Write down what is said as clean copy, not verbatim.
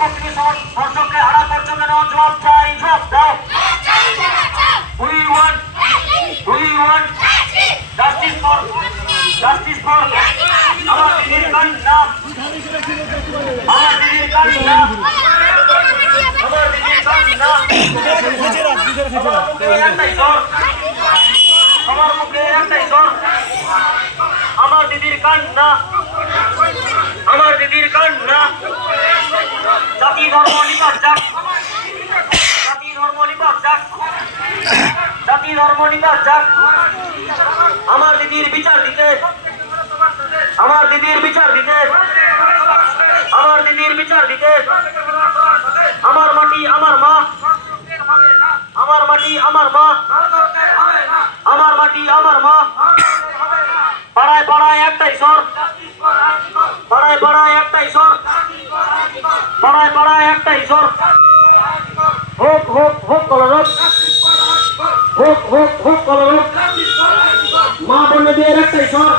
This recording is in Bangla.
ধর্ষককে হারা পর্যন্ত নেওয়া জবাব চাই, জবাব দাও। We want justice for আমার দিদির কান্না, আমার দিদির কান্না, আমার দিদির কান্না। আমার মুখে একটাই স্বর, আমার মুখে একটাই স্বর, আমার দিদির কান্না, আমার দিদির কান্না। জাতি ধর্ম নিপাত যাক, জাতি ধর্ম নিপাত যাক, জাতি ধর্ম নিপাত যাক। আমার দিদির বিচার দিতে, আমার দিদির বিচার দিতে, আমার দিদির বিচার দিতে। আমার মাটি আমার মা, আমার মাটি আমার মা, আমার মাটি আমার মা। পাড়ায় পাড়ায় একটাই স্বর, পাড়ায় পাড়ায় একটাই স্বর, পাড়ায় পাড়ায় একটাই স্বর। হোক হোক হোক কলরব, হোক হোক হোক কলরব। মা বোনদের একটাই স্বর।